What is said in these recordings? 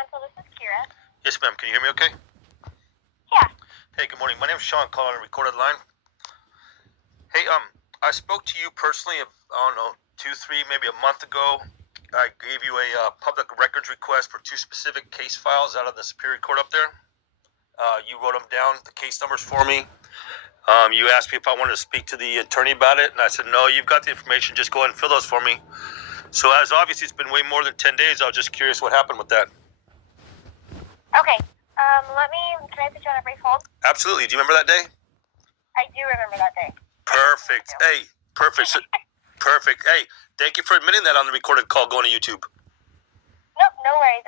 Counsel, this is Kira. Yes, ma'am. Can you hear me okay? Yeah. Hey, good morning. My name is Sean, calling on a recorded line. Hey, I spoke to you personally, I don't know, 2, 3, maybe a month ago. I gave you a public records request for 2 specific case files out of the Superior Court up there. You wrote them down, the case numbers for me. You asked me if I wanted to speak to the attorney about it, and I said, no, you've got the information. Just go ahead and fill those for me. So as obviously it's been way more than 10 days, I was just curious what happened with that. Okay. Can I put you on a brief hold? Absolutely. Do you remember that day? I do remember that day. Perfect. Hey, perfect. Perfect. Hey, thank you for admitting that on the recorded call going to YouTube. Nope, no worries.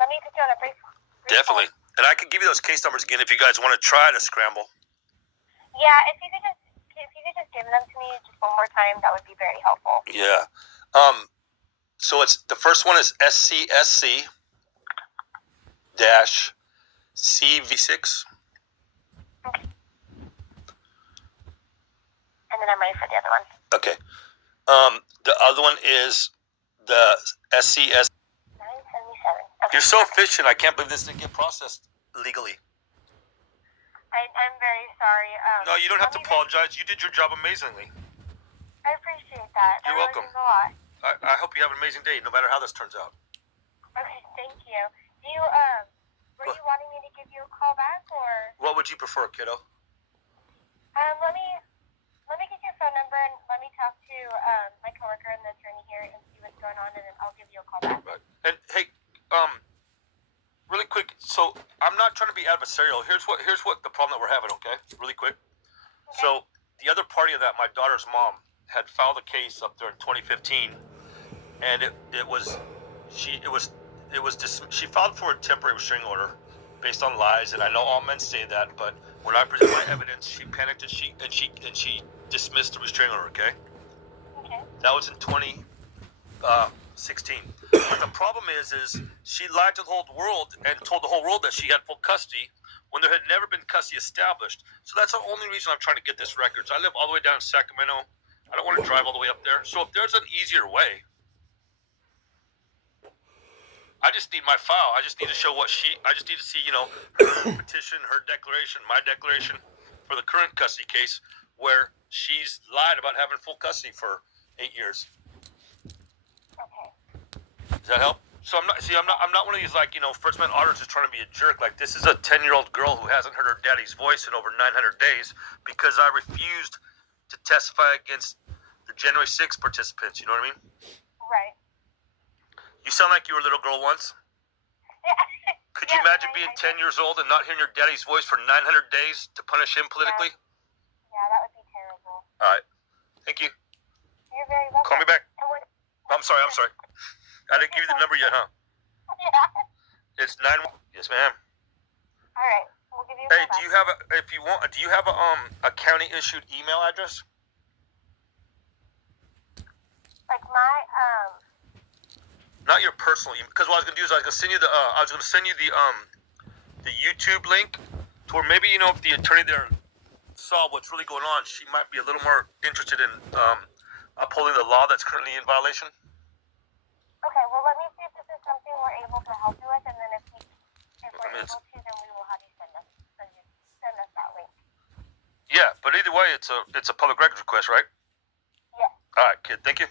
Let me put you on a brief Definitely. hold. And I can give you those case numbers again if you guys want to try to scramble. Yeah, if you could just give them to me just one more time, that would be very helpful. Yeah. So it's the first one is SCSC dash CV6. Okay. And then I'm ready for the other one. Okay. The other one is the SCS. 977. Okay. You're so efficient. I can't believe this didn't get processed legally. I'm very sorry. No, you don't have to apologize. You did your job amazingly. I appreciate that. You're welcome. That really means a lot. I hope you have an amazing day, no matter how this turns out. Okay, thank you. Do you, were you wanting me to give you a call back, or? What would you prefer, kiddo? Let me get your phone number and let me talk to, my coworker and the attorney here and see what's going on, and then I'll give you a call back. Right. And hey, really quick. So I'm not trying to be adversarial. Here's what the problem that we're having. Okay, really quick. Okay. So the other party of that, my daughter's mom, had filed a case up there in 2015, and she filed for a temporary restraining order based on lies, and I know all men say that, but when I presented my evidence, she panicked and she dismissed the restraining order. Okay. That was in 2016. But the problem is she lied to the whole world and told the whole world that she had full custody when there had never been custody established. So that's the only reason I'm trying to get this record. So I live all the way down in Sacramento. I don't want to drive all the way up there. So if there's an easier way, I just need my file. I just need to show I just need to see, her petition, her declaration, my declaration for the current custody case where she's lied about having full custody for 8 years. Okay. Does that help? So I'm not one of these first man auditors just trying to be a jerk. Like, this is a 10-year-old girl who hasn't heard her daddy's voice in over 900 days because I refused to testify against the January 6th participants. You know what I mean? Right. You sound like you were a little girl once. Yeah. Could you imagine being 10 years old and not hearing your daddy's voice for 900 days to punish him politically? Yeah, that would be terrible. All right. Thank you. You're very welcome. Call me back. I'm sorry. I didn't give you the number yet, huh? Yeah. It's 9. Yes, ma'am. All right. We'll give you a Hey, call do you have a county issued email address? Like my, Not your personal email, because what I was gonna do is I was gonna send you the YouTube link to where maybe if the attorney there saw what's really going on, she might be a little more interested in upholding the law that's currently in violation. Okay, well, let me see if this is something we're able to help you with, and then if we're able to, then we will have you send us that link. Yeah, but either way, it's a public records request, right? Yes. All right, kid. Thank you.